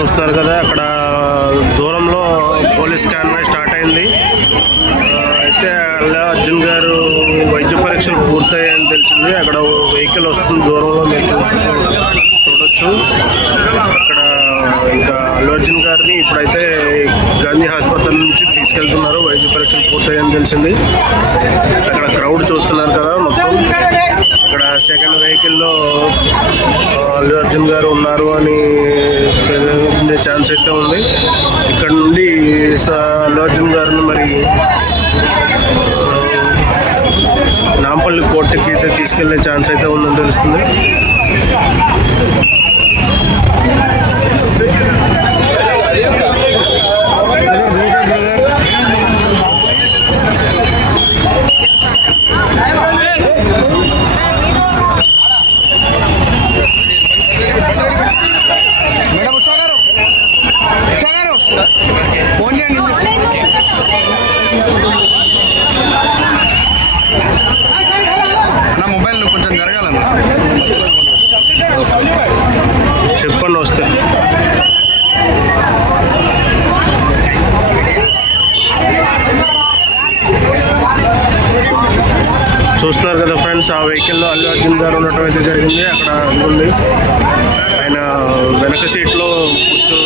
చూస్తున్నారు కదా అక్కడ దూరంలో పోలీస్ క్యాన్వై స్టార్ట్ అయింది. అయితే అల్లా అర్జున్ గారు వైద్య పరీక్షలు పూర్తయ్యాయని తెలిసింది. అక్కడ వెహికల్ వస్తుంది దూరంలో మీరు చూడొచ్చు. అక్కడ ఇంకా అల్లు అర్జున్ గారిని ఇప్పుడైతే గాంధీ హాస్పిటల్ నుంచి తీసుకెళ్తున్నారు. వైద్య పరీక్షలు పూర్తయ్యాయని తెలిసింది. అక్కడ క్రౌడ్ చూస్తున్నారు కదా మొత్తం. ఇక్కడ సెకండ్ వెహికల్లో అల్లు అర్జున్ గారు ఉన్నారు అని ఛాన్స్ అయితే ఉంది. ఇక్కడ నుండి స- అల్లు గారిని మరి నాంపల్లి కోర్టుకి అయితే తీసుకెళ్ళే ఛాన్స్ అయితే ఉందని తెలుస్తుంది. ఫ్రెండ్స్ ఆ వెహికల్లో అల్లు అర్జున్ గారు ఉండటం అయితే జరిగింది. అక్కడ ఉంది ఆయన వెనక సీట్లో కూర్చొని